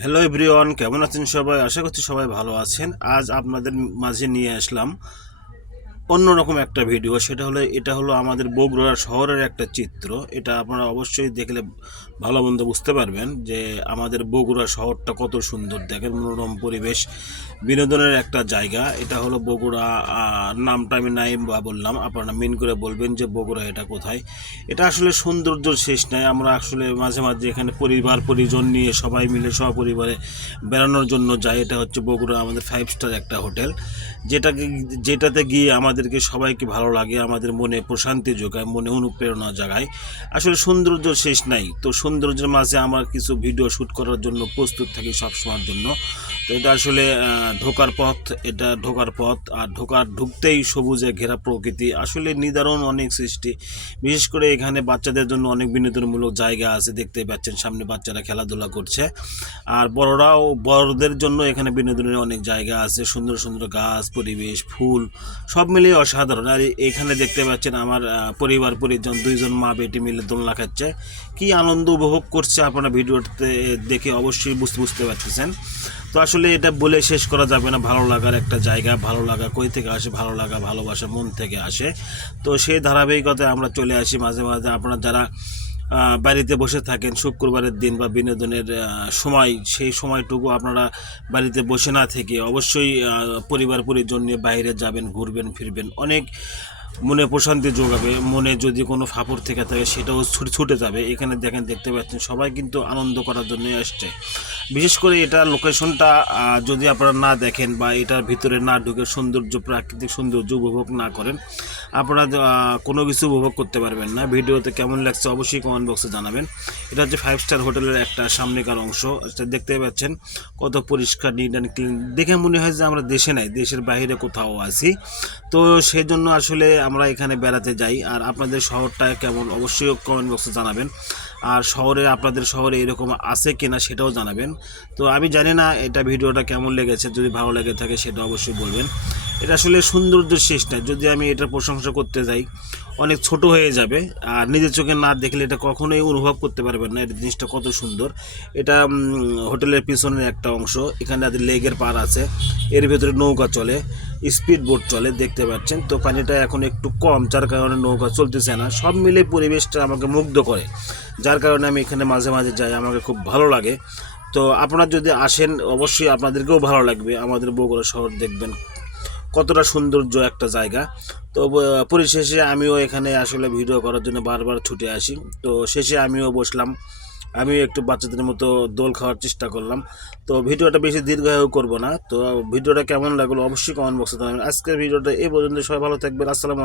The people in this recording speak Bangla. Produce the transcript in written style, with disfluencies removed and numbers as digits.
হ্যালো এভরিওয়ান, কেমন আছেন সবাই? আশা করছি সবাই ভালো আছেন। আজ আপনাদের মাঝে নিয়ে আসলাম অন্যরকম একটা ভিডিও। এটা হলো আমাদের বগুড়া শহরের একটা চিত্র। এটা আপনারা অবশ্যই দেখলে ভালো মন্দ বুঝতে পারবেন যে আমাদের বগুড়া শহরটা কত সুন্দর। দেখেন, মনোরম পরিবেশ, বিনোদনের একটা জায়গা। এটা হলো বগুড়া। নামটা আমি নাই বা বললাম, আপনারা মেন করে বলবেন যে বগুড়া এটা কোথায়। এটা আসলে সৌন্দর্য শেষ নাই। আমরা আসলে মাঝে মাঝে এখানে পরিবার পরিজন নিয়ে সবাই মিলে সপরিবারে বেড়ানোর জন্য যাই। এটা হচ্ছে বগুড়া আমাদের 5 স্টার একটা হোটেল, যেটাতে গিয়ে আমাদেরকে সবাইকে ভালো লাগে, আমাদের মনে প্রশান্তি যোগায়, মনে অনুপ্রেরণা জাগায়। আসলে সৌন্দর্য শেষ নাই। তো সৌন্দর্যের মাঝে আমার কিছু ভিডিও শ্যুট করার জন্য প্রস্তুত থাকি সবসময়ের জন্য। তো এটা আসলে ঢোকার পথ আর ঢুকতেই সবুজে ঘেরা প্রকৃতি, আসলে নিদারুণ অনেক সৃষ্টি। বিশেষ করে এখানে বাচ্চাদের জন্য অনেক বিনোদনমূলক জায়গা আছে, দেখতেই পাচ্ছেন সামনে বাচ্চারা খেলাধুলা করছে। আর বড়দের জন্য এখানে বিনোদনের অনেক জায়গা আছে, সুন্দর সুন্দর গাছ, পরিবেশ, ফুল, সব মিলিয়ে অসাধারণ। আর এখানে দেখতে পাচ্ছেন আমার পরিবার পরিজন, দুইজন মা বেটি মিলে দোলনা খাচ্ছে, কি আনন্দ উপভোগ করছে আপনারা ভিডিওতে দেখে অবশ্যই বুঝতে পারতেছেন। তো আসলে এটা বলে শেষ করা যাবে না। ভালো লাগার একটা জায়গা, ভালো লাগা কই থেকে আসে? ভালো লাগা, ভালোবাসা মন থেকে আসে। তো সেই ধারাবাহিকতায় আমরা চলে আসি মাঝে মাঝে। আপনারা যারা বাড়িতে বসে থাকেন শুক্রবারের দিন বা বিনোদনের সময়, সেই সময়টুকু আপনারা বাড়িতে বসে না থেকে অবশ্যই পরিবার পরিজন নিয়ে বাইরে যাবেন, ঘুরবেন ফিরবেন, অনেক মনে প্রশান্তি যোগাবে। মনে যদি কোনো ফাপড় থেকে থাকে সেটাও ছুটে যাবে। এখানে দেখতে পাচ্ছেন সবাই কিন্তু আনন্দ করার জন্যই আসছে। বিশেষ করে এটা লোকেশনটা যদি আপনারা না দেখেন বা এটার ভিতরে না ঢুকে প্রাকৃতিক সৌন্দর্য উপভোগ না করেন, আপনারা কোনো কিছু উপভোগ করতে পারবেন না। ভিডিওতে কেমন লাগছে অবশ্যই কমেন্ট বক্সে জানাবেন। এটা হচ্ছে 5 স্টার হোটেলের একটা সামনেকার অংশ। দেখতে পাচ্ছেন কত পরিষ্কার, নিট অ্যান্ড ক্লিন। দেখে মনে হয় যে আমরা দেশে নাই, দেশের বাইরে কোথাও আছি। তো সেই জন্য আসলে আমরা এখানে বেড়াতে যাই। আর আপনাদের শহরটা কেমন অবশ্যই কমেন্ট বক্সে জানাবেন। আর আপনাদের শহরে এরকম আছে কিনা সেটাও জানাবেন। তো আমি জানি না এটা ভিডিওটা কেমন লেগেছে, যদি ভালো লেগে থাকে সেটা অবশ্যই বলবেন। এটা আসলে সৌন্দর্য শেষ নাই। যদি আমি এটার প্রশংসা করতে যাই অনেক ছোট হয়ে যাবে, আর নিজের চোখে না দেখলে এটা কখনোই অনুভব করতে পারবেন না, এটা জিনিসটা কত সুন্দর। এটা হোটেলের পিছনের একটা অংশ। এখানে লেগের পার আছে, এর ভেতরে নৌকা চলে, স্পিড বোট চলে, দেখতে পাচ্ছেন। তো পানিটা এখন একটু কম, যার কারণে নৌকা চলতেছে না। সব মিলে পরিবেশটা আমাকে মুগ্ধ করে, যার কারণে আমি এখানে মাঝে মাঝে যাই, আমাকে খুব ভালো লাগে। তো আপনারা যদি আসেন অবশ্যই আপনাদেরকেও ভালো লাগবে। আমাদের বগুড়া শহর দেখবেন কতটা সৌন্দর্য একটা জায়গা। তো পরিশেষে আমিও এখানে আসলে ভিডিও করার জন্য বারবার ছুটে আসি। তো শেষে আমিও বসলাম, আমিও একটু বাচ্চাদের মতো দোল খাওয়ার চেষ্টা করলাম। তো ভিডিওটা বেশি দীর্ঘায়ু করব না। তো ভিডিওটা কেমন লাগলো অবশ্যই কমেন্ট বক্সে জানাবেন। আজকের ভিডিওটা এই পর্যন্ত। সবাই ভালো থাকবেন। আসসালামু